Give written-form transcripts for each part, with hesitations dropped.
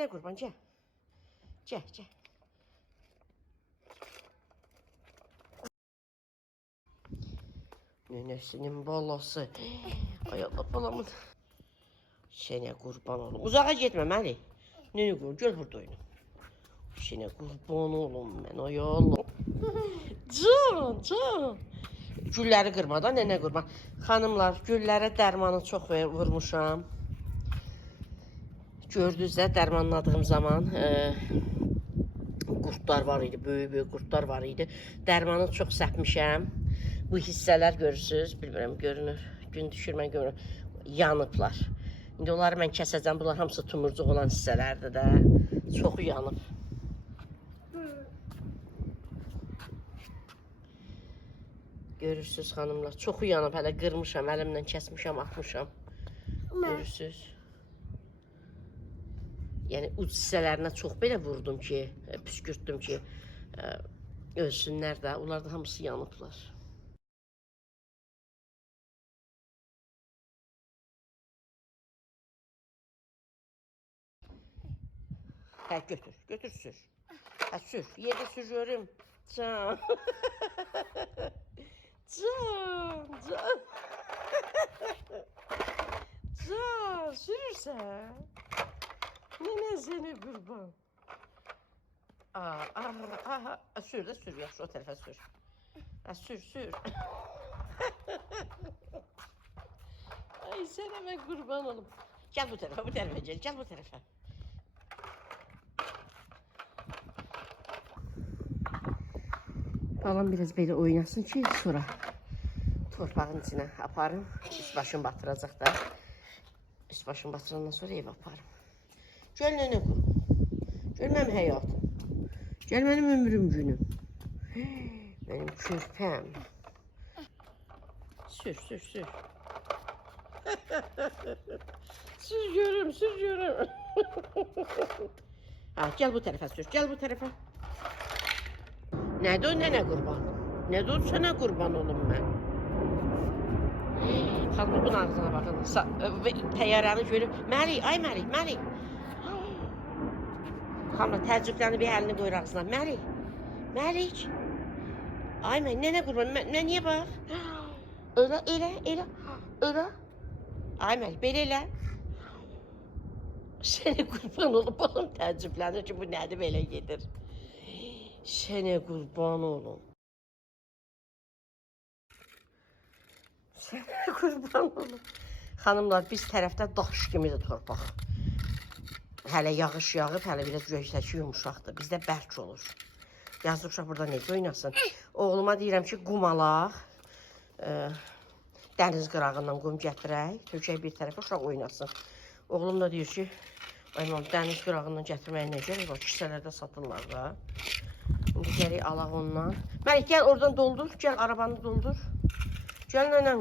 Ne kurban gel. Gel gel. Nenesinin balası. Ay Allah balamın. Sene kurban oğlum. Uzağa gitme Meli. Nene kurban gel burada oyna. Sene kurban oğlum ben. Ay Allah. Can. Gülləri qırmadan nene qurban. Xanımlar, güllərə dərmanı çox vurmuşam. Gördünüz də dərmanladığım zaman qurtlar var idi, böyük qurtlar var idi. Dərmanı çox səpmişəm. Bu hissələr görürsünüz, bilmirəm görünür. Gün düşür mən görürəm. Yanıblar. İndi onları mən kəsəcəm. Bunlar hamısı tumurcuq olan hissələrdir də. Çoxu yanıb. Görürsünüz xanımlar. Çoxu yanıb. Hələ qırmışam, əlimlə kəsmişəm, atmışam. Görürsünüz. Yəni uc hissələrinə çox belə vurdum ki, püskürtdüm ki, ölsünlər də. Onlar da hamısı yanıblar. Hə, götür sür. Hə, sür. Yerdə sür görüm. Can. Can, sürürsən. Nene seni qurban. Sür də sür, yaxşı o tərəfə sür. Sür. Ay sənə mən qurban olum. Gəl bu tərəfə gəl bu tərəfə. Balam biraz belə oynasın ki, sonra torpağın içine aparım. Üst başım batıracaq da. Üst başım batırandan sonra ev aparım. Gəl nene qurban. Gəl mənim həyatım. Gəl mənim ömrüm günüm. Mənim körpəm. Sür. Sür görüm. Gəl bu tərəfə sür, gəl bu tərəfə. Nədir o nənə qurban? Nədir o sənə qurban olum mən? Xanım bunun ağzına baxın. Təyyarəni görüb. Məlik. Xanım təəccüblənib bir əlini qoyur ağzına. Məlik. Ay mən nənə qurban. Mən niyə bax? Ölə. Ay Məlik belə elə. Sənə qurban olub balam təəccüblənir ki bu nədir belə gedir. Sənə qurban olum. Xanımlar, biz tərəfdə daş kimidir torpaq. Hələ yağış yağıb, hələ biraz göysəki yumuşaqdır. Bizdə bərk olur. Yazıq uşaq burada necə oynasın? Oğluma deyirəm ki, qum alaq. Dəniz qırağından qum gətirək. Tökək bir tərəfə uşaq oynasın. Oğlum da deyir ki, dəniz qırağından gətirməyə nə gəlir? Kisələrdə satırlar da. İndi gəlik alaq ondan. Məlik, gəl oradan doldur. Gəl arabanı doldur. Gəl nənən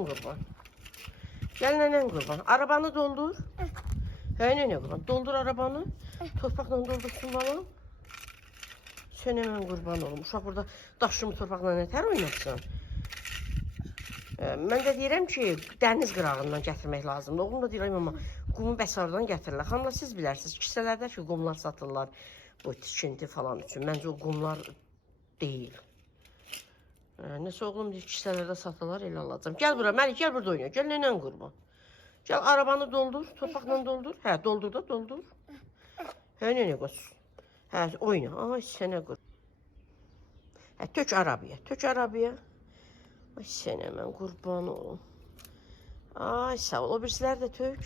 qurban. Arabanı doldur. Hə, nənə qurban. Doldur arabanı. Torpaqla doldursun balam. Sənə mən qurban olum. Uşaq burada daşımı torpaqla nətər oynasın? Mən də deyirəm ki, dəniz qırağından gətirmək lazımdır. Oğlum da deyirəm, amma qumu bəsardan gətirirlər. Xanımlar, siz bilərsiniz, kisələrdə ki, qumlar satırlar. Bu tikinti falan üçün. Məncə o qumlar deyil. Nəsə oğlum deyir, kisələrdə satırlar, elə alacam. Gəl bura, Məlik, gəl burada oyna. Gəl nənən qurban. Gəl arabanı doldur, torpaqla doldur. Hə, doldur. Hə, nənə qoç. Hə, oyna. Ay, sənə qurban. Hə, tök arabaya. Ay, sənə mən qurban olum. Ay, sağ ol. O birisilər də tök.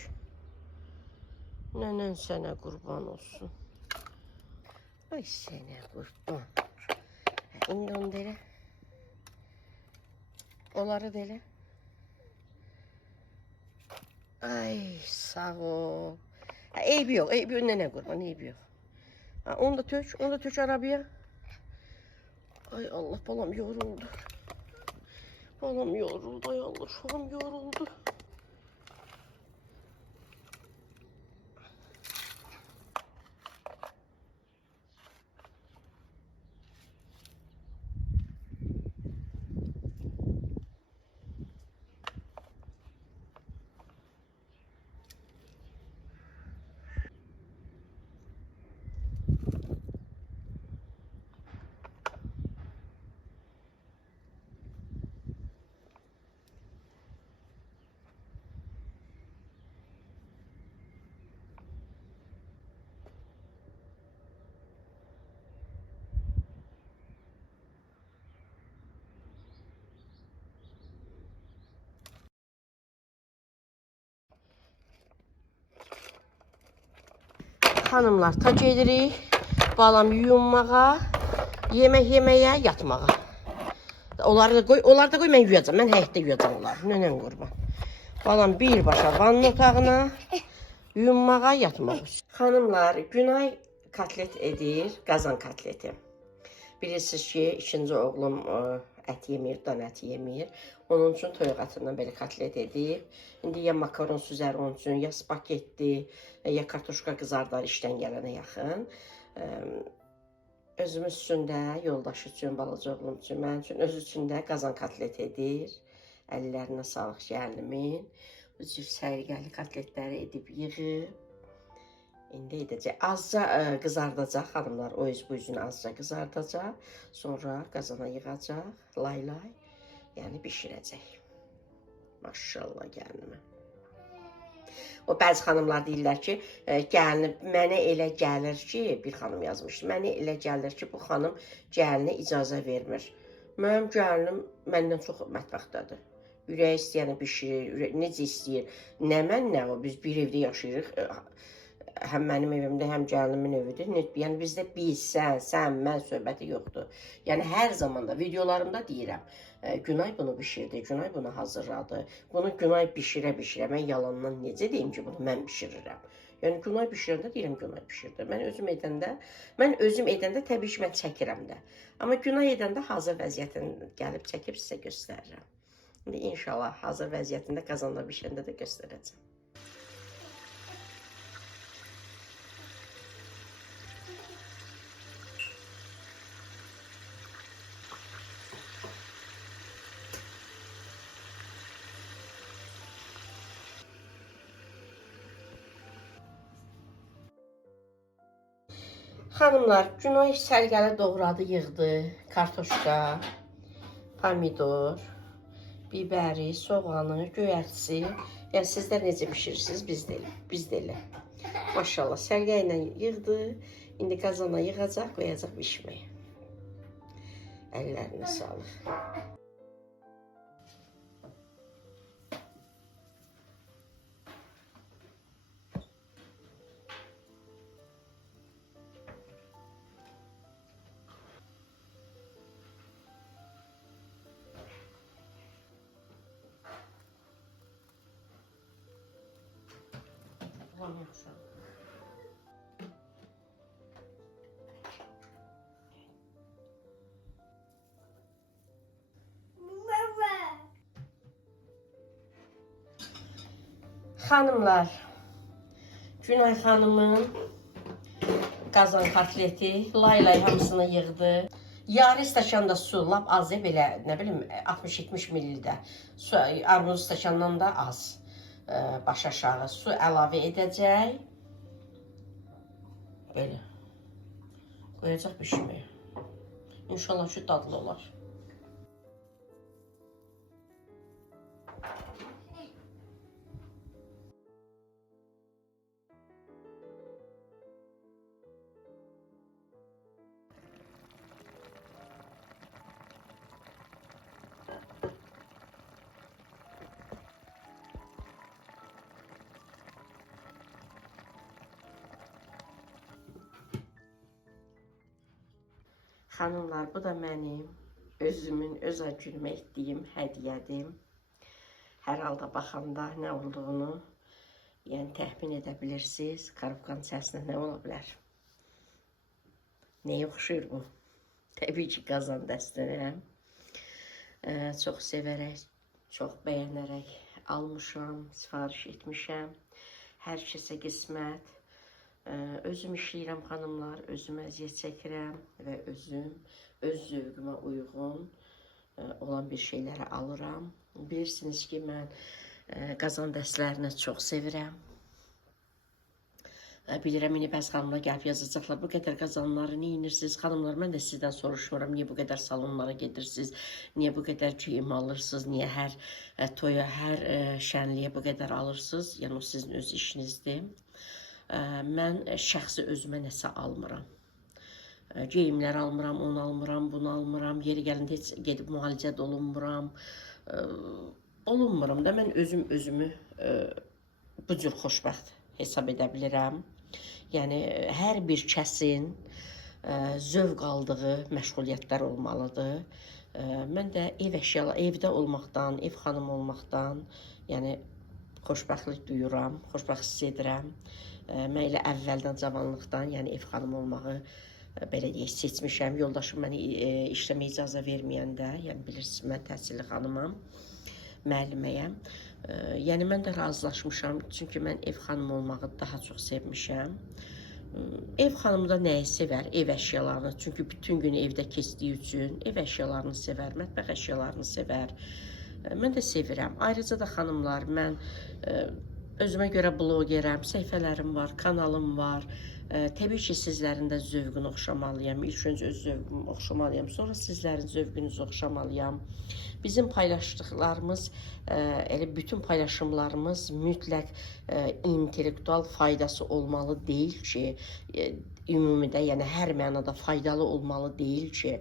Nənən sənə qurban olsun. Ay, sənə qurban. İndi onu da elə. Onları da elə. Ay, sağ ol. Eybi yox, nənə qurban, eybi yox. Onu da tök arabaya. Ay Allah, balam yoruldu. Ay Allah, şuam yoruldu. Xanımlar, ta gedirik balam yuyunmağa, yemək yeməyə, yatmağa. Onları da qoy, mən yuyacam. Mən həyətdə yuyacam onları. Nənən qurban. Balam birbaşa vanna otağına, yuyunmağa, yatmağa. Xanımlar, Günay kotlet edir, qazan kotleti. Bilirsiniz ki, ikinci oğlum ət yemir, dan ət yemir. Onun üçün toyuq ətından belə kotlet edib. İndi ya makaron süzər onun üçün, ya spagetti, ya kartuşka qızardar işdən gələnə yaxın. Özümüz üçün də, yoldaşı üçün, balaca oğlum üçün, mənim üçün, özü üçün də qazan kotlet edir. Əllərinə sağlıq gəlinimin. Bu cür sərgəli kotletləri edib yığıb. İndi edəcək. Azca qızardacaq xanımlar. O öz bu üzünü azca qızardacaq. Sonra qazana yığacaq. Lay-lay. Yəni bişirəcək. Maşallah gəlinimə. O bəzi xanımlar deyirlər ki, mənə elə gəlir ki, bir xanım yazmışdı, mənə elə gəlir ki, bu xanım gəlinə icazə vermir. Mənim gəlinim məndən çox mətbəxdədir. Ürək istəyəni bişirir, necə istəyir. Nə mən, nə o. Biz bir evdə yaşayırıq. Həm mənim evimdə, həm gəlinimin evidir. Yəni bizdə biz, sən, mən söhbəti yoxdur. Yəni hər zaman da videolarımda deyirəm. Günay bunu bişirdi, Günay bunu hazırladı. Bunu Günay bişirə-bişirə. Mən yalandan necə deyim ki, bunu mən bişirirəm. Yəni Günay bişirəndə deyirəm Günay bişirdi. Mən özüm edəndə təbii ki, mən çəkirəm də. Amma Günay edəndə hazır vəziyyətini gəlib çəkib sizə göstərirəm. İndi inşallah hazır vəziyyətində qazanda bişirəndə də göstərəcəm. Xanımlar, Günay sərgələ doğradı, yığdı. Kartoşka, pomidor, biberi, soğanı, göyərtisi. Yəni sizlər necə bişirirsiniz, biz də elə. Maşallah, sərgə ilə yığdı. İndi qazana yığacaq, qoyacaq bişməyə. Əllərinə sağlıq. Xanımlar, Günay xanımın qazan kotleti, lay-lay hamısını yığdı. Yarı stəkan da su, lap az belə, nə bilim, 60-70 ml-də su, armuz stəkandan da az. Baş aşağı su əlavə edəcək. Belə. Qoyacaq bişməyə. İnşallah ki, dadlı olar. Xanımlar, bu da mənim özümün öz günümə etdiyim hədiyyədir. Hər halda baxanda nə olduğunu yəni təxmin edə bilirsiniz. Karobkanın içərisində nə ola bilər? Nəyə oxşuyur bu? Təbii ki, qazan dəstənəm. Çox sevərək, çox bəyənərək almışam, sifariş etmişəm. Hər kəsə qismət. Özüm işləyirəm xanımlar, özüm əziyyət çəkirəm və özüm öz zövqümə uyğun olan bir şeyləri alıram. Bilirsiniz ki, mən qazan dəstlərini çox sevirəm. Bilirəm, indi bəzi xanımlar gəlib yazacaqlar, bu qədər qazanları niyə inirsiniz? Xanımlar, mən də sizdən soruşuram, niyə bu qədər salonlara gedirsiniz, niyə bu qədər geyim alırsınız, niyə hər toya, hər şənliyə bu qədər alırsınız? Yəni, o sizin öz işinizdir. Mən şəxsi özümə nəsə almıram. Geyimlər almıram, onu almıram, bunu almıram. Yeri gəlində heç gedib müalicə də olunmuram. Olunmuram da, mən özümü bu cür xoşbəxt hesab edə bilirəm. Yəni hər bir kəsin zövq aldığı məşğuliyyətlər olmalıdır. Mən də ev əşyaları, evdə olmaqdan, ev xanımı olmaqdan, yəni xoşbəxtlik duyuram, xoşbəxt hiss edirəm. Mən elə əvvəldən cavanlıqdan, yəni ev xanımı olmağı belə deyək, seçmişəm. Yoldaşım mənə işləməyə icazə verməyəndə, yəni bilirsiniz, mən təhsilli xanımam, müəlliməyəm. Yəni mən də razılaşmışam, çünki mən ev xanımı olmağı daha çox sevmişəm. Ev xanımı da nəyi sevər? Ev əşyalarını. Çünki bütün günü evdə keçdiyi üçün ev əşyalarını sevər, mətbəx əşyalarını sevər. Mən də sevirəm. Ayrıca da xanımlar, mən özümə görə blogerəm, səhifələrim var, kanalım var. Təbii ki, sizlərin də zövqünü oxşamalıyam. İlk öncə öz zövqümü oxşamalıyam, sonra sizlərin zövqünüzü oxşamalıyam. Bizim paylaşdıqlarımız, elə bütün paylaşımlarımız mütləq intellektual faydası olmalı deyil ki, ümumidə, yəni hər mənada faydalı olmalı deyil ki,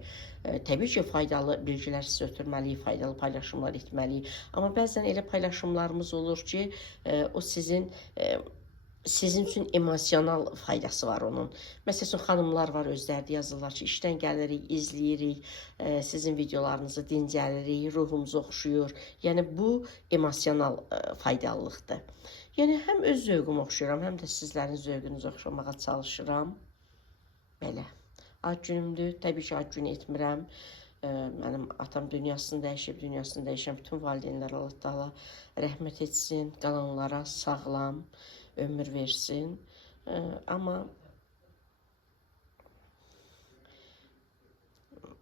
təbii ki, faydalı bilgilər sizə ötürməliyik, faydalı paylaşımlar etməliyik. Amma bəzən elə paylaşımlarımız olur ki, o sizin üçün emosional faydası var onun. Məsələn, xanımlar var, özləri yazırlar ki, işdən gəlirik, izləyirik, sizin videolarınızı dincəlirik, ruhumuz oxşuyur. Yəni, bu emosional faydalılıqdır. Yəni, həm öz zövqümü oxşuyuram, həm də sizlərin zövqünüzü oxşamağa çalışıram. Belə. Ad günümdür, təbii ki, ad günü etmirəm. Mənim atam dünyasını dəyişib, dünyasını dəyişən bütün valideynlər Allah Taala rəhmət etsin, qalanlara sağlam ömür versin. Amma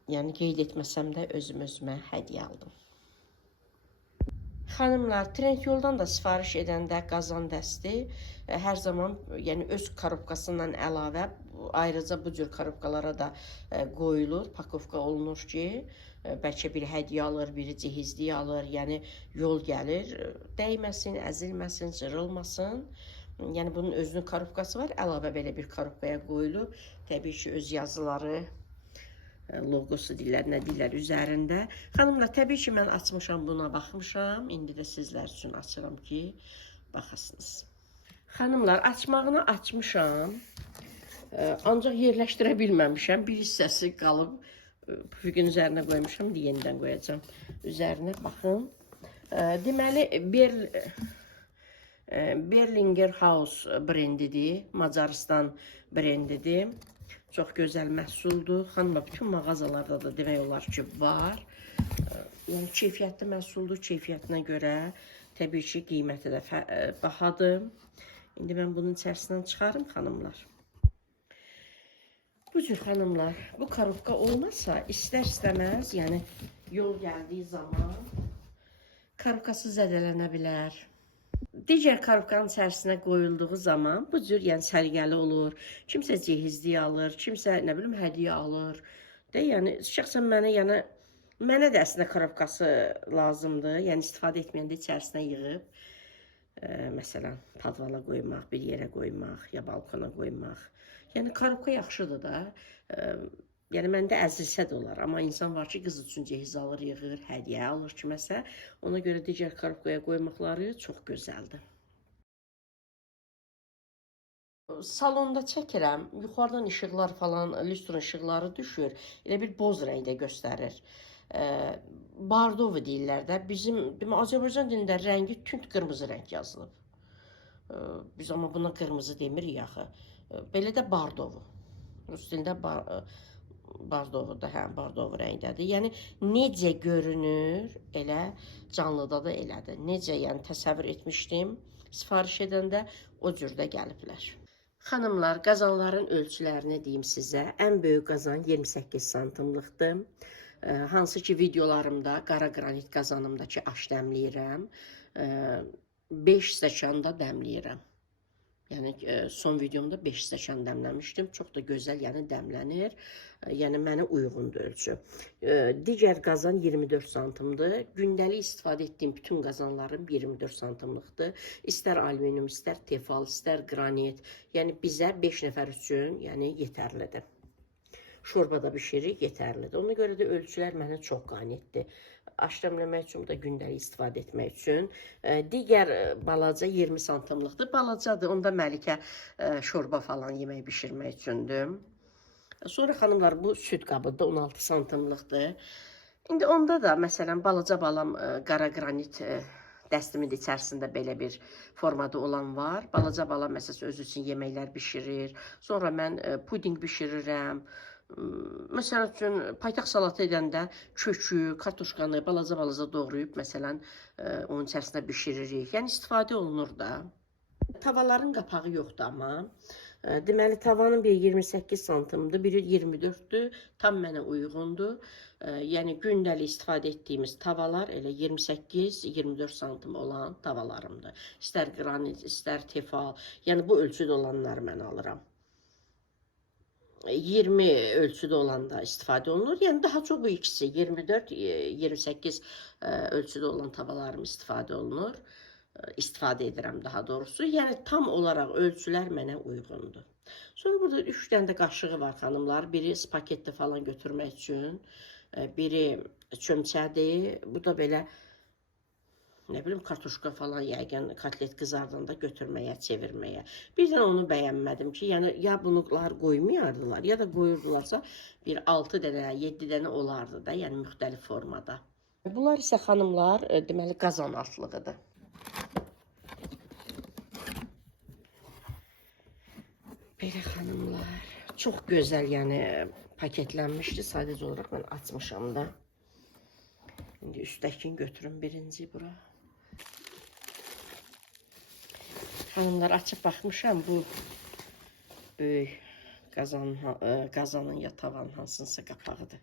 yəni qeyd etməsəm də özümə hədiyyə aldım. Xanımlar, Trendyoldan da sifariş edəndə qazan dəsti hər zaman, yəni öz korobkasından əlavə, ayrıca bu cür korobkalara da qoyulur, pakovka olunur ki, bəlkə biri hədiyyə alır, biri cihizliyi alır, yəni yol gəlir, dəyməsin, əzilməsin, cırılmasın. Yəni bunun özünün korobkası var, əlavə belə bir korobkaya qoyulur. Təbii ki, öz yazıları, logosu deyirlər, nə deyirlər üzərində. Xanımlar, təbii ki, mən açmışam, buna baxmışam. İndi də sizlər üçün açıram ki, baxasınız. Xanımlar, açmağını açmışam. Ancaq yerləşdirə bilməmişəm. Bir hissəsi qalıb, pufiqin üzərinə qoymuşam, yenidən qoyacağam. Üzərinə baxın. Deməli, Berlinger House brendidir, Macaristan brendidir. Çox gözəl məhsuldur. Xanımlar, bütün mağazalarda da demək olar ki, var. Yəni, keyfiyyətli məhsuldur, keyfiyyətinə görə təbii ki, qiyməti də bahadır. İndi mən bunun içərisindən çıxarım, xanımlar. Bu cür xanımlar, bu korobka olmazsa, istər-istəməz, yəni yol gəldiyi zaman korobkası zədələnə bilər. Digər korobkanın içərisinə qoyulduğu zaman bu cür yəni səliqəli olur. Kimsə cihizliyi alır, kimsə nə bilim hədiyyə alır. Yəni şəxsən mənə də əslində korobkası lazımdır. Yəni istifadə etməyəndə içərisinə yığıb, məsələn, padvala qoymaq, bir yerə qoymaq, ya balkona qoymaq. Yəni korobka yaxşıdır da. Yəni, məndə əzilsə də olar, amma insan var ki, qız üçün cehiz alır, yığır, hədiyyə alır kiməsə. Ona görə digər korobkaya qoymaqları çox gözəldir. Salonda çəkirəm, yuxarıdan işıqlar falan, lüstrun işıqları düşür, elə bir boz rəngdə göstərir. Bardovu deyirlər də, bizim Azərbaycan dilində rəngi tünd qırmızı rəng yazılıb. Biz amma buna qırmızı demirik axı. Belə də bardovu. Rus dilində bardovudur, hə, bardovu rəngdədir. Yəni, necə görünür, elə canlıda da elədir. Necə, yəni, təsəvvür etmişdim, sifariş edəndə o cürdə gəliblər. Xanımlar, qazanların ölçülərini deyim sizə. Ən böyük qazan 28 santimlikdir. Hansı ki, videolarımda, qara qranit qazanımdakı aş dəmləyirəm. 5 stəkan da dəmləyirəm. Yəni, son videomda 5 stəkan dəmləmişdim. Çox da gözəl, yəni dəmlənir. Yəni, mənə uyğundur ölçü. Digər qazan 24 santimdir. Gündəlik istifadə etdiyim bütün qazanlarım 24 santimlikdir. İstər alüminium, istər tefal, istər qranit. Yəni, bizə 5 nəfər üçün yetərlidir. Şorbada bişiririk, yetərlidir. Ona görə də ölçülər mənə çox qanitdir. aş dəmləmək üçün, bu da gündəlik istifadə etmək üçün. Digər balaca 20 santimlikdir. Balacadır, onda Məlikə şorba falan yemək bişirmək üçündür. Sonra xanımlar, bu süd qabıdır, 16 santimlikdir. İndi onda da məsələn balaca balam qara qranit dəstimin içərisində belə bir formada olan var. Balaca balam məsələn özü üçün yeməklər bişirir. Sonra mən puding bişirirəm. Məsəl üçün paytaxt salatı edəndə kökü, kartuşkanı balaca doğrayıb məsələn onun içərisində bişiririk. Yəni istifadə olunur da. Tavaların qapağı yoxdur amma. Deməli, tavanın biri 28 santimdir, biri 24-dür. Tam mənə uyğundur. Yəni, gündəlik istifadə etdiyimiz tavalar elə 28-24 santim olan tavalarımdır. İstər qranit, istər tefal. Yəni, bu ölçüdə olanları mən alıram. 20 ölçüdə olanda istifadə olunur. Yəni, daha çox bu ikisi 24-28 ölçüdə olan tavalarım istifadə olunur. İstifadə edirəm daha doğrusu. Yəni tam olaraq ölçülər mənə uyğundur. Sonra burada 3 dənə də qaşığı var xanımlar. Biri spagetti falan götürmək üçün, biri çömçədir. Bu da belə nə bilim kartuşka falan yəqin kotlet qızardanda götürməyə, çevirməyə. Bir dənə onu bəyənmədim ki, yəni ya bunlar qoymayardılar, ya da qoyurdularsa bir 6 dənə, 7 dənə olardı da, yəni müxtəlif formada. Bunlar isə xanımlar, deməli qazan altlığıdır. Belə xanımlar, çox gözəl, yəni paketlənmişdi. Sadəcə olaraq mən açmışam da. İndi üstdəkini götürüm birinci bura. Xanımlar, açıb baxmışam, bu böyük qazanın ya tavanın hansınsa qapağıdır.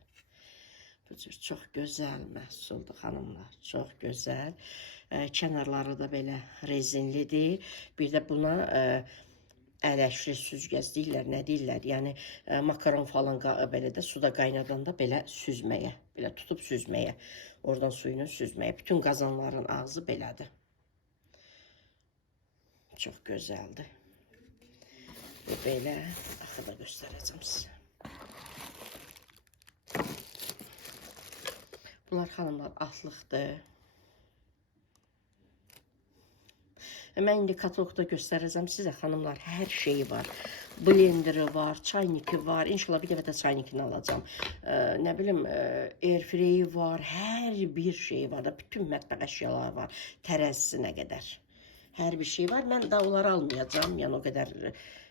Bu cür çox gözəl məhsuldur xanımlar, çox gözəl. Kənarları da belə rezinlidir. Bir də buna ələkli süzgəc deyirlər, nə deyirlər? Yəni makaron falan belə də suda qaynadanda belə süzməyə, belə tutub süzməyə, oradan suyunu süzməyə. Bütün qazanların ağzı belədir. Çox gözəldir. Və belə axı da göstərəcəm sizə. Bunlar xanımlar altlıqdır. Mən indi katalogda göstərəcəm sizə xanımlar, hər şeyi var. Blenderi var, çayniki var. İnşallah bir dəfə də çaynikini alacağım. Nə bilim, airfreyi var, hər bir şey var da. Bütün mətbəx əşyaları var, tərəzisinə qədər. Hər bir şey var. Mən də onları almayacağım. Yəni o qədər,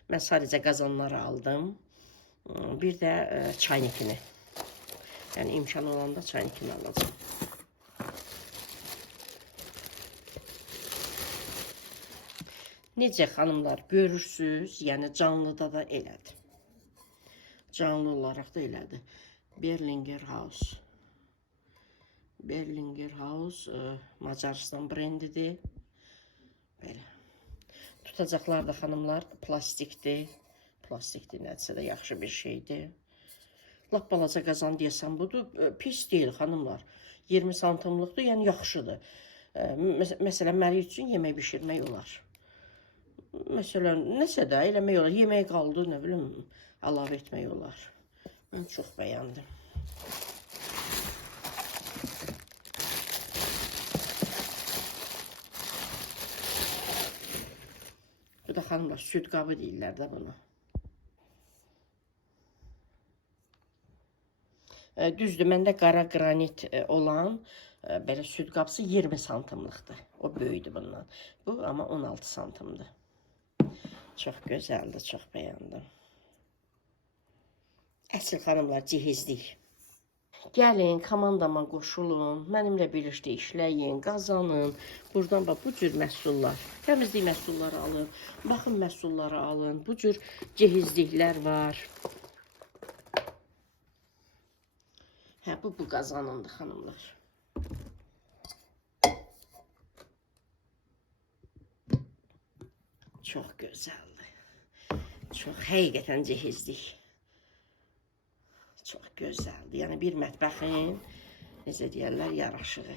mən sadəcə qazanları aldım. Bir də çaynikini. Yəni imkan olanda çaynikini alacağım. Necə xanımlar görürsünüz, yəni canlıda da elədir. Canlı olaraq da elədir. Berlinger Haus. Berlinger Haus Macaristan brendidir. Belə. Tutacaqlar da xanımlar plastikdir. Plastikdir, nədirsə də yaxşı bir şeydir. Lap balaca qazan deyəsən budur. Pis deyil xanımlar. 20 santimlikdir, yəni yaxşıdır. Məsələn, Məlik üçün yemək bişirmək olar. Məsələn, nəsə də eləmək olar. Yemək qaldı, nə bilim, əlavə etmək olar. Mən çox bəyəndim. Bu da xanımlar, süd qabı deyirlər də buna. Düzdür, məndə qara qranit olan belə süd qabısı 20 santimlikdir. O böyüdür bundan. Bu amma 16 santimdir. Çox gözəldir, çox bəyəndim. Əsl xanımlar, cihizlik. Gəlin, komandama qoşulun, mənimlə birlikdə işləyin, qazanın. Buradan bax, bu cür məhsullar, təmizlik məhsulları alın, baxım məhsulları alın. Bu cür cihizliklər var. Hə, bu qazanındır, xanımlar. Çox gözəldir. Çox həqiqətən cihizlik. Çox gözəldir. Yəni bir mətbəxin, necə deyərlər, yaraşığı.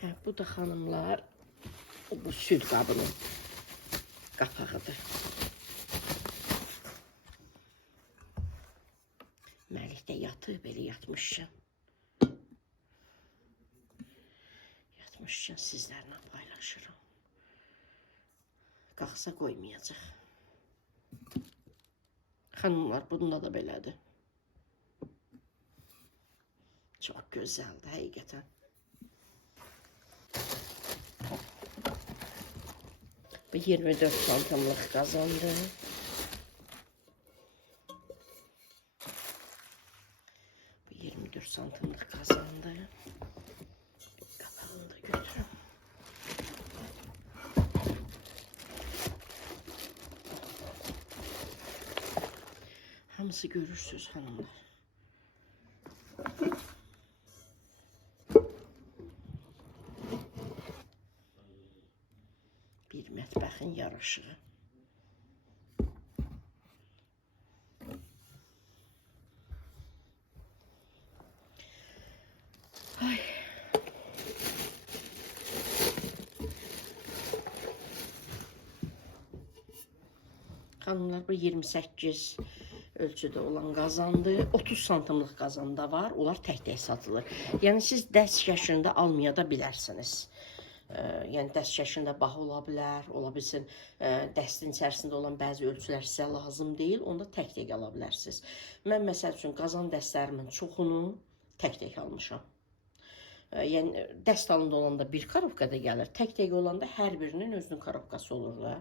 Hə, bu da xanımlar Bu süd qabının qapağıdır. Məlik də yatıb, belə yatmışam. Yatmışam, sizlərlə paylaşırım. Qalxsa qoymayacaq. Xanımlar, bunda da belədir. Çox gözəldir, həqiqətən. Bu 24 santimlik qazandır. Bu 24 santimlik qazandır. Qapağını da götürüm. Hamısı görürsünüz hanımlar. Bir mətbəxin yaraşığı. Ay. Hanımlar, bu 28 ölçüdə olan qazandır. 30 santimlik qazan da var. Onlar tək-tək satılır. Yəni siz dəst şəklində almaya da bilərsiniz. Yəni dəst şəklində baha ola bilər, ola bilsin dəstin içərisində olan bəzi ölçülər sizə lazım deyil, onda tək-tək ala bilərsiniz. Mən məsəl üçün qazan dəstlərimin çoxunu tək-tək almışam. Yəni dəst halında olanda bir karovkada gəlir, tək-tək olanda hər birinin özünün karovkası olur da.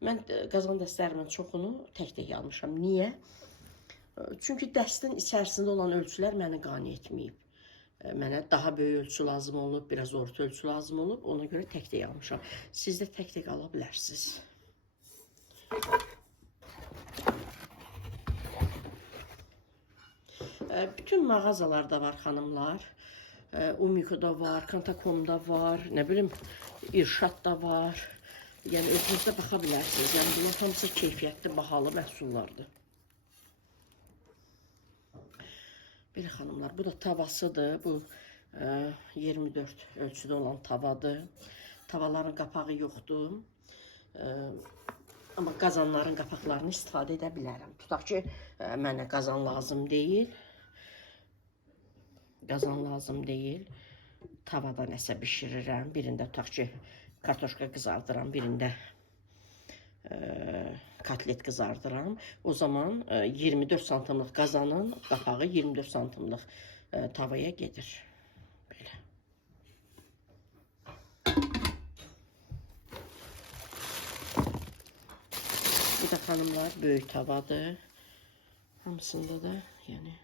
Mən qazan dəstlərimin çoxunu tək-tək almışam. Niyə? Çünki dəstin içərisində olan ölçülər məni qane etməyib. Mənə daha böyük ölçü lazım olub, biraz orta ölçü lazım olub, ona görə tək-tək almışam. Siz də tək-tək ala bilərsiniz. Bütün mağazalarda var xanımlar. Umiko'da var, Kantakom'da var, nə bilim, İrşadda var. Yəni özünüzdə baxa bilərsiniz. Yəni bunlar hamısı keyfiyyətli, bahalı məhsullardır. Belə xanımlar, bu da tavasıdır. Bu 24 ölçüdə olan tavadır. Tavaların qapağı yoxdur. Amma qazanların qapaqlarını istifadə edə bilərəm. Tutaq ki, mənə qazan lazım deyil. Qazan lazım deyil. Tavada nəsə bişirirəm. Birində tutaq ki, kartoşka qızardıram, birində kotlet qızardıram. O zaman 24 santimlik qazanın qapağı 24 santimlik tavaya gedir. Belə. Bu da xanımlar böyük tavadır. Hamısında da yəni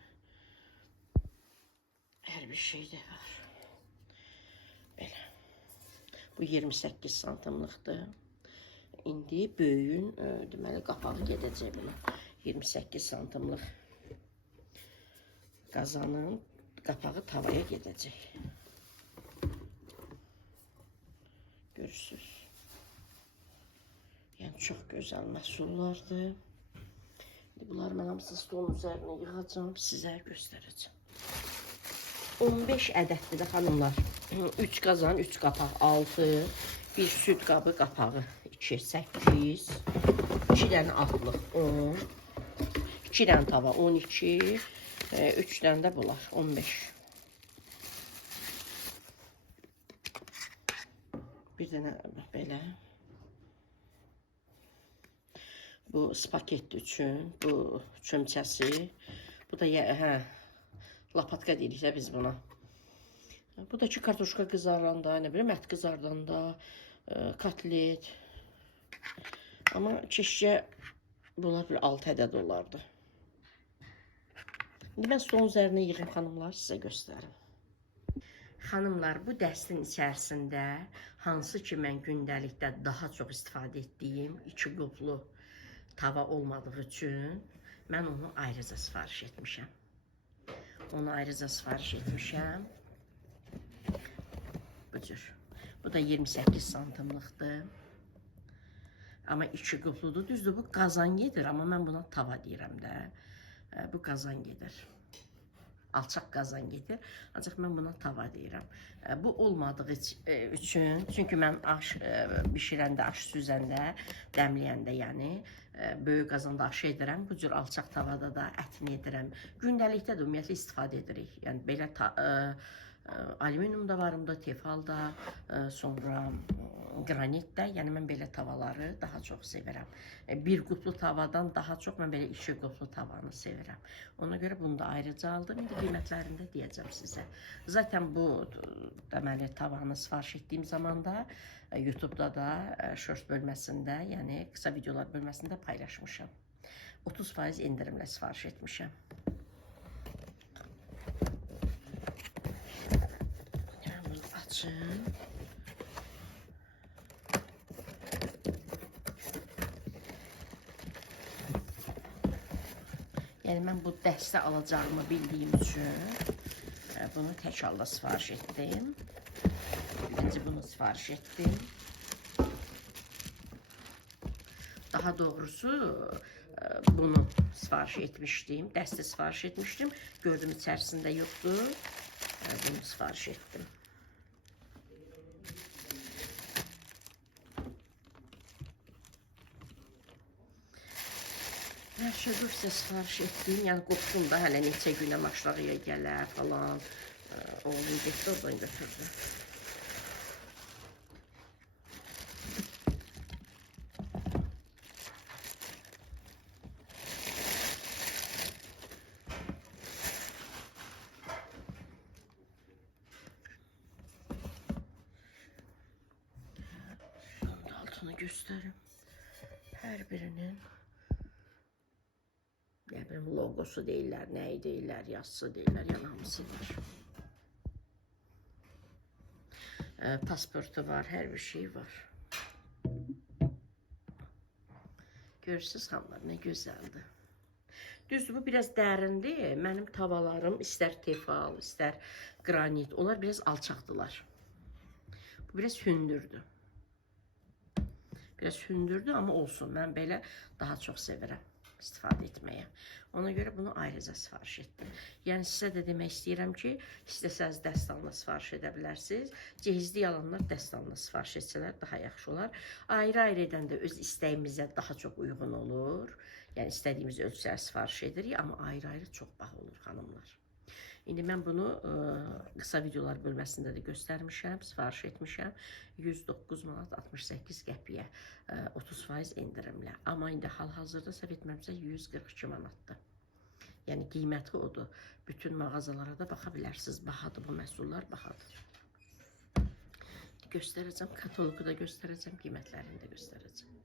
hər bir şey də var. Belə. Bu 28 santimlikdir. İndi böyüyün deməli qapağı gedəcək buna. 28 santimlik qazanın qapağı tavaya gedəcək. Görürsünüz. Yəni çox gözəl məhsullardır. Bunlar mən hamısı stolun üzərinə yığacağam, sizə göstərəcəm. 15 ədəddir də xanımlar. 3 qazan, 3 qapaq, 6, bir süd qabı qapağı, 2, 8, 2 dənə altlıq, 10, 2 dənə tava, 12, 3 dənə də bunlar, 15. Bir dənə belə. Bu spagetti üçün, bu çömçəsi, bu da lapatka deyirik də biz buna. Bu da ki kartoşka qızaranda, nə bilim ət qızardanda, kotlet. Amma keşkə bunlar bir 6 ədəd olardı. İndi mən stolun üzərinə yığım xanımlar, sizə göstərim. Xanımlar, bu dəstin içərisində hansı ki mən gündəlikdə daha çox istifadə etdiyim 2 qublu tava olmadığı üçün mən onu ayrıca sifariş etmişəm. Onu ayrıca sifariş etmişəm. Bu cür. Bu da 28 santimlikdir. Amma 2 qubludur. Düzdür, bu qazan gedir. Amma mən buna tava deyirəm də. Bu qazan gedir. alçaq qazan gedir. Ancaq mən buna tava deyirəm. Bu olmadığı üçün, çünki mən aş bişirəndə, aş süzəndə, dəmləyəndə, yəni böyük qazanda aş edirəm. Bu cür alçaq tavada da ətini edirəm. Gündəlikdə də ümumiyyətlə istifadə edirik. Yəni belə alüminium da varımda, tefal da, sonra granit də. Yəni mən belə tavaları daha çox sevirəm. Bir qutlu tavadan daha çox mən belə 2 qutlu tavanı sevirəm. Ona görə bunu da ayrıca aldım. İndi qiymətlərində deyəcəm sizə. Zaten bu deməli tavanı sifariş etdiyim zaman da YouTube'da da short bölməsində, yəni qısa videolar bölməsində paylaşmışam. 30% indirimlə sifariş etmişəm. Bunu açın. Yəni mən bu dəstə alacağımı bildiyim üçün bunu tək halda sifariş etdim. Birinci bunu sifariş etdim. Daha doğrusu bunu sifariş etmişdim. Dəstə sifariş etmişdim. Gördüm içərisində yoxdur. Bunu sifariş etdim. Hər şey sizə sifariş etdim. Yəni qoxdum da hələ neçə günə aşağıya gələr falan. Oğlum getdi oradan götürdü. Şunun altını göstərim. Hər birinin logosu deyirlər, nəyi deyirlər, yazısı deyirlər, yəni hamısı var. Pasportu var, hər bir şey var. Görürsünüz hamılar, nə gözəldir. Düzdür, bu biraz dərindir. Mənim tavalarım, istər tefal, istər granit, onlar biraz alçaqdılar. Bu biraz hündürdür. Biraz hündürdür, amma olsun. Mən belə daha çox sevirəm istifadə etməyə. Ona görə bunu ayrıca sifariş etdim. Yəni sizə də demək istəyirəm ki, istəsəniz dəstanla sifariş edə bilərsiniz. Cehizli yalanlar dəstanla sifariş etsələr daha yaxşı olar. Ayrı-ayrı edəndə öz istəyimizə daha çox uyğun olur. Yəni istədiyimiz ölçüləri sifariş edirik, amma ayrı-ayrı çox baha olur xanımlar. İndi mən bunu qısa videolar bölməsində də göstərmişəm, sifariş etmişəm. 109 manat 68 qəpiyə 30% indirimlə. Amma indi hal-hazırda səhv etməmsə 142 manatdır. Yəni qiyməti odur. Bütün mağazalara da baxa bilərsiniz. Bahadır bu məhsullar, bahadır. Göstərəcəm, katalogu da göstərəcəm, qiymətlərini də göstərəcəm.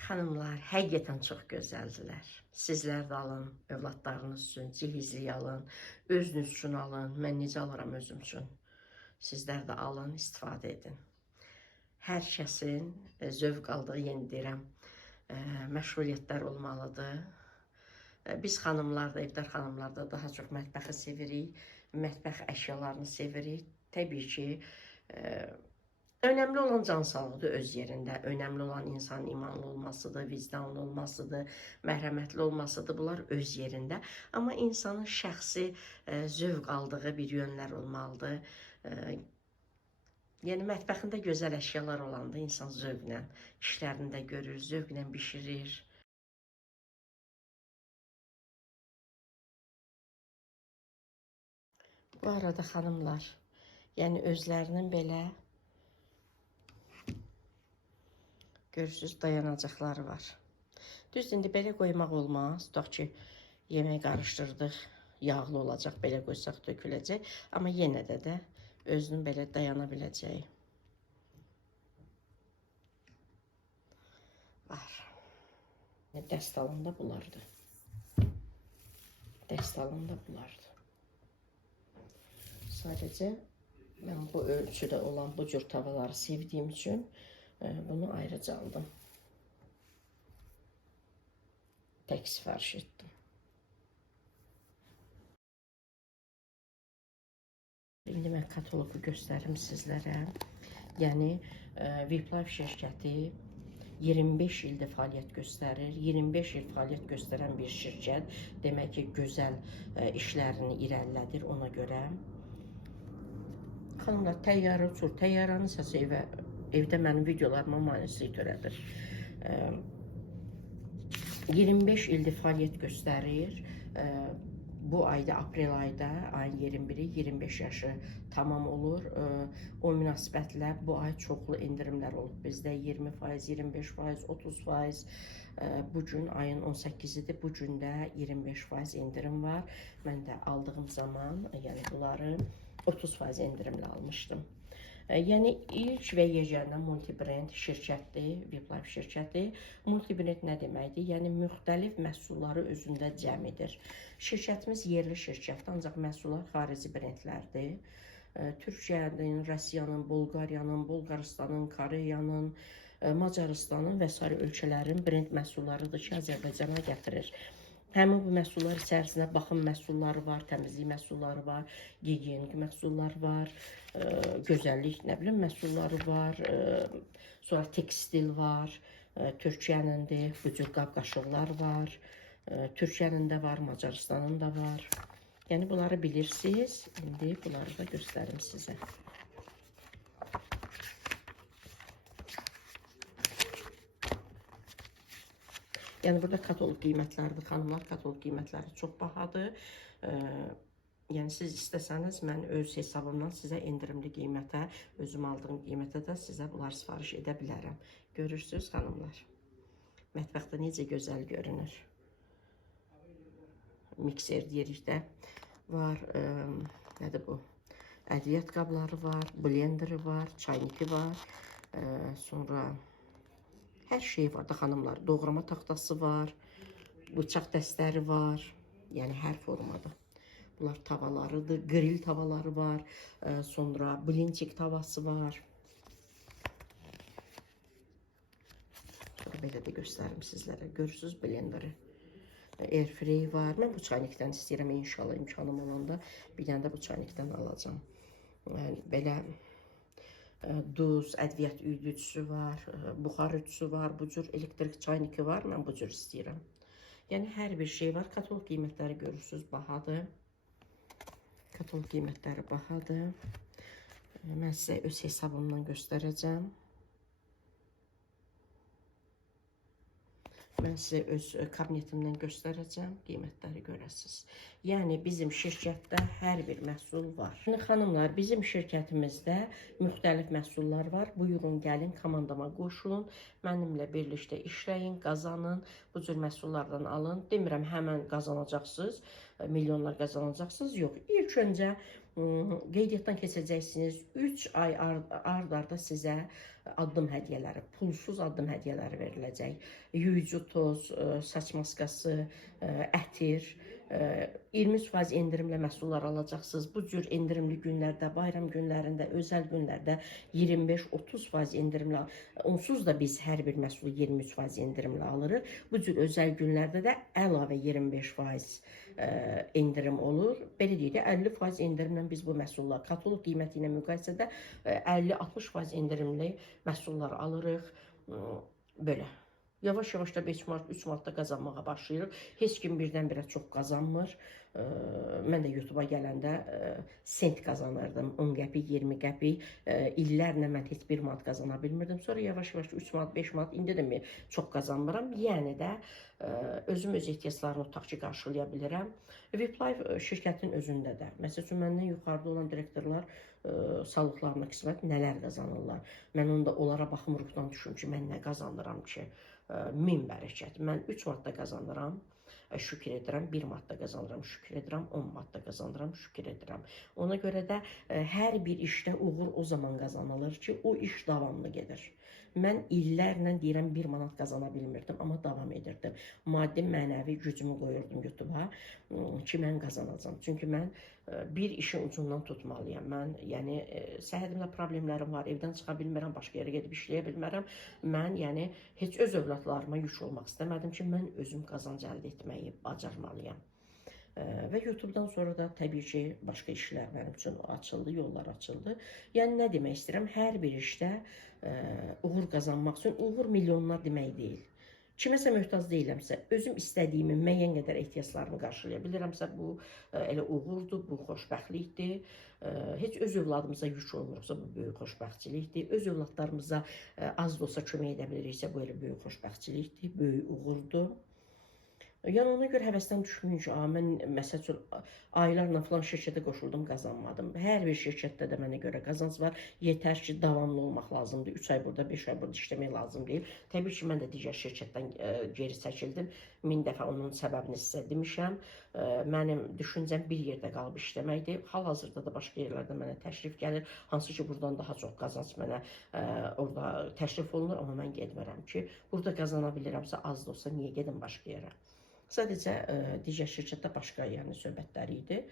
Xanımlar, həqiqətən çox gözəldilər. Sizlər də alın, övladlarınız üçün cihizli alın, özünüz üçün alın. Mən necə alıram özüm üçün? Sizlər də alın, istifadə edin. Hər kəsin zövq aldığı, yeni deyirəm, məşğuliyyətlər olmalıdır. Biz xanımlar da, evdar xanımlar da daha çox mətbəxi sevirik, mətbəx əşyalarını sevirik. Təbii ki, önemli olan can sağlığı öz yerində, önemli olan insanın imanlı olmasıdır, vicdanlı olmasıdır, mərhəmətli olmasıdır, bunlar öz yerində. Amma insanın şəxsi zövq aldığı bir yönlər olmalıdır. Yəni mətbəxində gözəl əşyalar olanda insan zövqlə işlərini də görür, zövqlə bişirir. Bu arada xanımlar, yəni özlərinin belə görürsünüz, dayanacaqları var. Düz indi belə qoymaq olmaz. Tutaq ki, yemək qarışdırdıq, yağlı olacaq, belə qoysaq töküləcək. Amma yenə də özünün belə dayana biləcəyi var. Dəstalında bulardır. Dəstalında bulardır. Sadəcə mən bu ölçüdə olan bu cür tavaları sevdiyim üçün bunu ayrıca aldım. Tək sifariş etdim. İndi mən katalogu göstərim sizlərə. Yəni Viplav şirkəti 25 ildir fəaliyyət göstərir. 25 il fəaliyyət göstərən bir şirkət demək ki, gözəl işlərini irəlilədir ona görə. Xanımlar, təyyarə uçur. Təyyarənin səsi evdə mənim videolarıma maneəsiz törədir. 25 ildir fəaliyyət göstərir. Bu ayda, aprel ayda, ayın 21-i 25 yaşı tamam olur. O münasibətlə bu ay çoxlu endirimlər olub. Bizdə 20%, 25%, 30%. Bugün ayın 18-idir. Bu gün də 25% endirim var. Mən də aldığım zaman, yəni bunları 30% endirimlə almışdım. Yəni ilk və yeganə multibrend şirkətdir, Viplife şirkəti. Multibrend nə deməkdir? Yəni müxtəlif məhsulları özündə cəm edir. Şirkətimiz yerli şirkətdir, ancaq məhsullar xarici brendlərdir. Türkiyənin, Rusiyanın, Bolqariyanın, Bolqaristanın, Koreyanın, Macarıstanın və sair ölkələrin brend məhsullarıdır ki, Azərbaycana gətirir. Həmin bu məhsullar içərisində baxım məhsulları var, təmizlik məhsulları var, gigiyenik məhsullar var, gözəllik, nə bilim, məhsulları var, sonra tekstil var, Türkiyənindir, bu cür qab-qaşıqlar var, Türkiyənin də var, Macarıstanın da var. Yəni bunları bilirsiniz, indi bunları da göstərim sizə. Yəni burada kataloq qiymətləridir, xanımlar, kataloq qiymətləri çox bahadır. Yəni siz istəsəniz, mən öz hesabımdan sizə endirimli qiymətə, özüm aldığım qiymətə də sizə bunları sifariş edə bilərəm. Görürsünüz, xanımlar. Mətbəxdə necə gözəl görünür. Mikser deyirik də var, nədir bu? Ədviyyat qabları var, blenderi var, çayniki var, sonra hər şey var da xanımlar. Doğrama taxtası var, bıçaq dəstləri var, yəni hər formada. Bunlar tavalarıdır, grill tavaları var, sonra blinçik tavası var. Sonra belə də göstərim sizlərə. Görürsünüz blenderi. Airfryer var. Mən bu çaynikdən istəyirəm, inşallah imkanım olanda bir dənə də bu çaynikdən alacağım. Belə duz, ədviyyat üyüdücüsü var, buxar ütüsü var, bu cür elektrik çayniki var, mən bu cür istəyirəm. Yəni hər bir şey var. Kataloq qiymətləri görürsünüz, bahadır. Kataloq qiymətləri bahadır. Mən sizə öz hesabımdan göstərəcəm. Mən sizə öz kabinetimdən göstərəcəm, qiymətləri görəsiniz. Yəni bizim şirkətdə hər bir məhsul var. Şimdi xanımlar, bizim şirkətimizdə müxtəlif məhsullar var. Buyurun, gəlin, komandama qoşulun, mənimlə birlikdə işləyin, qazanın, bu cür məhsullardan alın. Demirəm, həmən qazanacaqsınız, milyonlar qazanacaqsınız, yox. İlk öncə qeydiyyatdan keçəcəksiniz, 3 ay ard-arda sizə addım hədiyyələri, pulsuz addım hədiyyələri veriləcək. Yuyucu toz, saç maskası, ətir, 23% endirimlə məhsullar alacaqsınız. Bu cür endirimli günlərdə, bayram günlərində, özəl günlərdə 25-30% endirimlə, onsuz da biz hər bir məhsulu 23% endirimlə alırıq. Bu cür özəl günlərdə də əlavə 25% endirim olur. Belə deyək də 50% endirimlə biz bu məhsullar kataloq qiyməti ilə müqayisədə 50-60% endirimli məhsullar alırıq. Belə. Yavaş-yavaş da 5 mart, 3 martda qazanmağa başlayırıq. Heç kim birdən-birə çox qazanmır. Mən də YouTube'a gələndə sent qazanırdım. 10 qəpik, 20 qəpik. İllərlə mən heç 1 manat qazana bilmirdim. Sonra yavaş-yavaş 3 manat, 5 manat, indi də çox qazanmıram. Yəni də özüm öz ehtiyaclarını tutaq ki, qarşılaya bilirəm. Viplife şirkətin özündə də. Məsəl üçün, məndən yuxarıda olan direktorlar sağlıqlarına qismət nələr qazanırlar. Mən onda onlara baxım, ruhdan düşüm ki, mən nə qazanıram ki, min bərəkət. Mən 3 manatda qazanıram, şükür edirəm, 1 manatda qazanıram, şükür edirəm, 10 manatda qazanıram, şükür edirəm. Ona görə də hər bir işdə uğur o zaman qazanılır ki, o iş davamlı gedir. Mən illərlə deyirəm 1 manat qazana bilmirdim, amma davam edirdim. Maddi, mənəvi gücümü qoyurdum YouTube'a ki, mən qazanacam. Çünki mən bir işin ucundan tutmalıyam. Mən, yəni, səhhətimdə problemlərim var, evdən çıxa bilmirəm, başqa yerə gedib işləyə bilmərəm. Mən, yəni, heç öz övladlarıma yük olmaq istəmədim ki, mən özüm qazanc əldə etməyi bacarmalıyam. Və YouTube-dan sonra da təbii ki, başqa işlər mənim üçün açıldı, yollar açıldı. Yəni, nə demək istəyirəm? Hər bir işdə uğur qazanmaq üçün, uğur milyonlar demək deyil. Kiməsə möhtac deyiləmsə, özüm istədiyimi, müəyyən qədər ehtiyaclarımı qarşılaya bilirəmsə, bu elə uğurdur, bu xoşbəxtlikdir. Heç öz övladımıza yük olmuruqsa, bu böyük xoşbəxtçilikdir. Öz övladlarımıza az da olsa kömək edə biliriksə, bu elə böyük xoşbəxtçilikdir, böyük uğurdur. Yəni ona görə həvəsdən düşməyin ki, mən məsəl üçün aylarla falan şirkətə qoşuldum, qazanmadım. Hər bir şirkətdə də mənə görə qazanc var. Yetər ki, davamlı olmaq lazımdır. 3 ay burada, 5 ay burada işləmək lazım deyil. Təbii ki, mən də digər şirkətdən geri çəkildim. 1000 dəfə onun səbəbini sizə demişəm. Mənim düşüncəm bir yerdə qalıb işləməkdir. Hal-hazırda da başqa yerlərdə mənə təklif gəlir. Hansı ki, buradan daha çox qazanc mənə orada təklif olunur, amma mən getmirəm ki, burada qazana bilirəmsə, az da olsa niyə gedim başqa yerə? Sadəcə digər şirkətdə başqa yəni söhbətlər idi.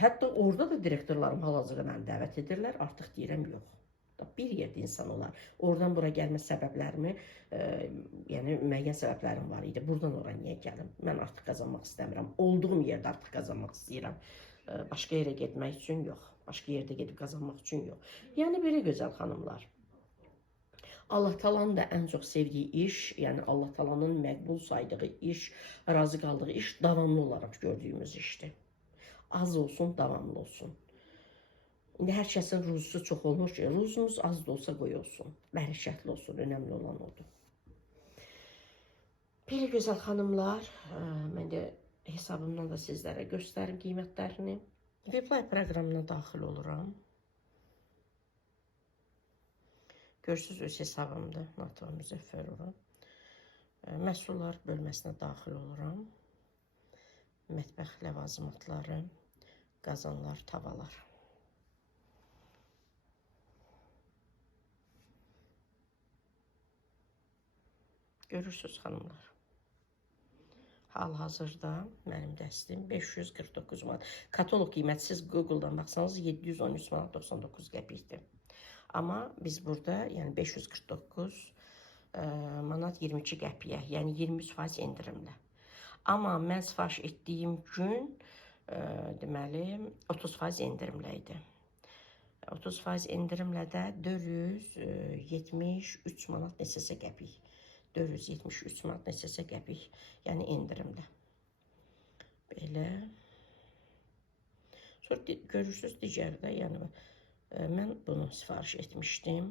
Hətta orada da direktorlarım hal-hazırda məni dəvət edirlər. Artıq deyirəm yox. Bir yerdə insan olar. Oradan bura gəlmə səbəblərimi, yəni müəyyən səbəblərim var idi. Buradan ora niyə gəlim? Mən artıq qazanmaq istəmirəm. Olduğum yerdə artıq qazanmaq istəyirəm. Başqa yerə getmək üçün yox. Başqa yerdə gedib qazanmaq üçün yox. Yəni belə gözəl xanımlar. Allah Taala'nın da ən çox sevdiyi iş, yəni Allah Taala'nın məqbul saydığı iş, razı qaldığı iş davamlı olaraq gördüyümüz işdir. Az olsun, davamlı olsun. İndi hər kəsin ruzusu çox olmur ki, ruzunuz az da olsa qoy olsun, bərəkətli olsun, önəmli olan odur. Belə gözəl xanımlar, mən də hesabımdan da sizlərə göstərim qiymətlərini. Weblay proqramına daxil oluram. Görürsünüz, öz hesabımda Natva Müzəffərova. Məhsullar bölməsinə daxil oluram. Mətbəx ləvazimatları, qazanlar, tavalar. Görürsünüz xanımlar. Hal-hazırda mənim dəstim 549 manat. Kataloq qiymətsiz Google-dan baxsanız 713 manat 99 qəpikdir. Amma biz burada yəni 549 manat 22 qəpiyə, yəni 23% endirimlə. Amma mən sifariş etdiyim gün deməli 30% endirimlə idi. 30% endirimlə də 473 manat neçəsə qəpik. 473 manat neçəsə qəpik, yəni endirimlə. Belə. Sonra görürsünüz digərdə, yəni mən bunu sifariş etmişdim.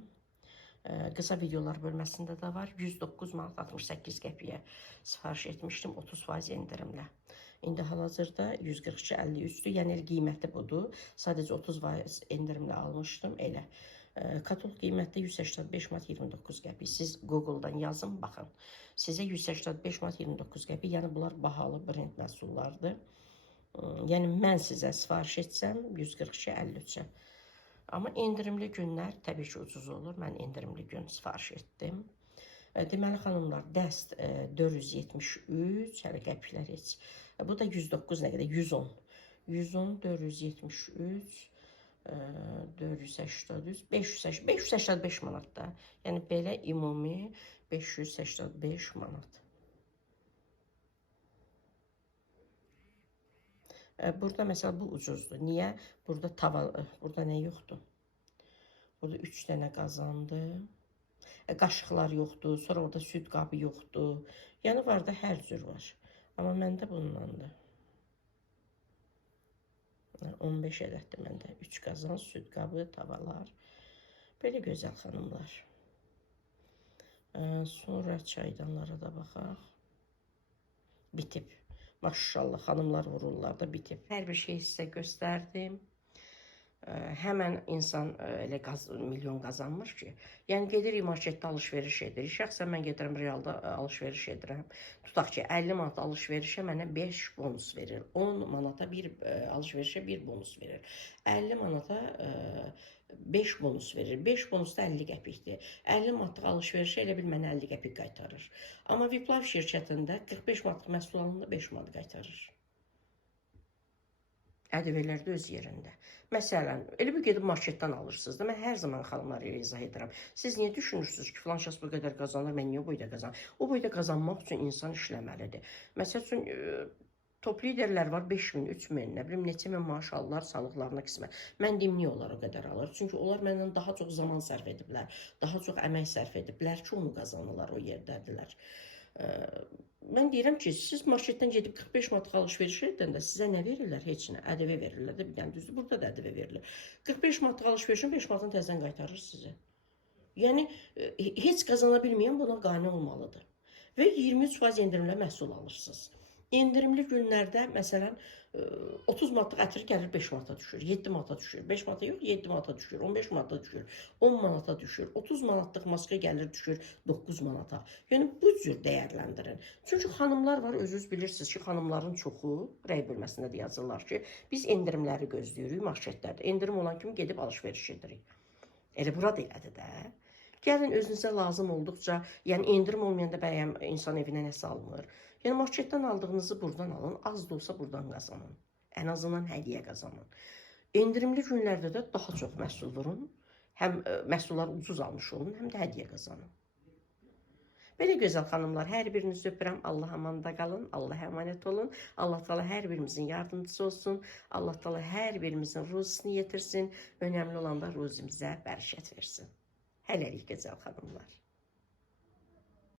Qısa videolar bölməsində də var. 109 manat 68 qəpiyə sifariş etmişdim 30% endirimlə. İndi hal-hazırda 142.53-dür. Yəni qiyməti budur. Sadəcə 30% endirimlə almışdım elə. Kataloq qiyməti 185 manat 29 qəpik. Siz Google-dan yazın, baxın. Sizə 185 manat 29 qəpik. Yəni bunlar bahalı brend məhsullardır. Yəni mən sizə sifariş etsəm 142.53-ə. Amma endirimli günlər təbii ki, ucuz olur. Mən endirimli gün sifariş etdim. Deməli, xanımlar, dəst 473, hələ qəpiklər heç. Bu da 109 nə qədər? 110. 110, 473, 483, 585 manat da. Yəni, belə ümumi 585 manat. Burada məsələn bu ucuzdur. Niyə? Burada tava, burada nə yoxdur? Burada 3 dənə qazandı. Qaşıqlar yoxdur. Sonra orada süd qabı yoxdur. Yəni var da hər cür var. Amma məndə bundandır. 15 ədəddir məndə. 3 qazan, süd qabı, tavalar. Belə gözəl xanımlar. Sonra çaydanlara da baxaq. Bitib. Maşallah, xanımlar vururlar da bitib. Hər bir şey sizə göstərdim. Həmən insan elə milyon qazanmır ki. Yəni gedirik marketdə alış-veriş edirik. Şəxsən mən gedirəm realda alış-veriş edirəm. Tutaq ki 50 manat alış-verişə mənə 5 bonus verir. 10 manata bir alış-verişə 1 bonus verir. 50 manata 5 bonus verir. 5 bonus da 50 qəpikdir. 50 manatlıq alış-verişə elə bil mənə 50 qəpik qaytarır. Amma Viplav şirkətində 45 manatlıq məhsul alınında 5 manat qaytarır. ƏDV-lər də öz yerində. Məsələn, elə bir gedib marketdən alırsınız da, mən hər zaman xanımlara izah edirəm. Siz niyə düşünürsünüz ki, filan şəxs bu qədər qazanır, mən niyə o boyda qazanır? O boyda qazanmaq üçün insan işləməlidir. Məsəl üçün, Top liderlər var 5.000, 3.000, nə bilim neçə min maaş alırlar, sağlıqlarına qismət. Mən deyim niyə onlar o qədər alır? Çünki onlar məndən daha çox zaman sərf ediblər, daha çox əmək sərf ediblər ki, onu qazanırlar, o yerdədirlər. Mən deyirəm ki, siz marketdən gedib 45 manat alış-veriş edəndə sizə nə verirlər? Heç nə. ƏDV verirlər də bir dənə düzdür. Burada da ƏDV verilir. 45 manat alış-verişin 5 manatını təzədən qaytarır sizə. Yəni heç qazana bilməyən buna qane olmalıdır. Və 23% endirimlə məhsul alırsınız. Endirimli günlərdə məsələn 30 manatlıq ətir gəlir 5 manata düşür, 7 manata düşür, 5 manata yox 7 manata düşür, 15 manata düşür, 10 manata düşür, 30 manatlıq maska gəlir düşür 9 manata. Yəni bu cür dəyərləndirin. Çünki xanımlar var, özünüz bilirsiniz ki, xanımların çoxu rəy bölməsində də yazırlar ki, biz endirimləri gözləyirik marketlərdə. Endirim olan kimi gedib alış-veriş edirik. Elə bura da elədir də. Gəlin özünüzə lazım olduqca, yəni endirim olmayanda bəyəm insan evinə nəsə almır. Yəni marketdən aldığınızı buradan alın, az da olsa buradan qazanın. Ən azından hədiyyə qazanın. Endirimli günlərdə də daha çox məhsul vurun. Həm məhsullar ucuz almış olun, həm də hədiyyə qazanın. Belə gözəl xanımlar, hər birinizi öpürəm. Allah amanda qalın, Allah əmanət olun. Allah Taala hər birimizin yardımcısı olsun. Allah Taala hər birimizin ruzisini yetirsin. Önəmli olan da ruzimizə bərəkət versin. Hələlik gözəl xanımlar.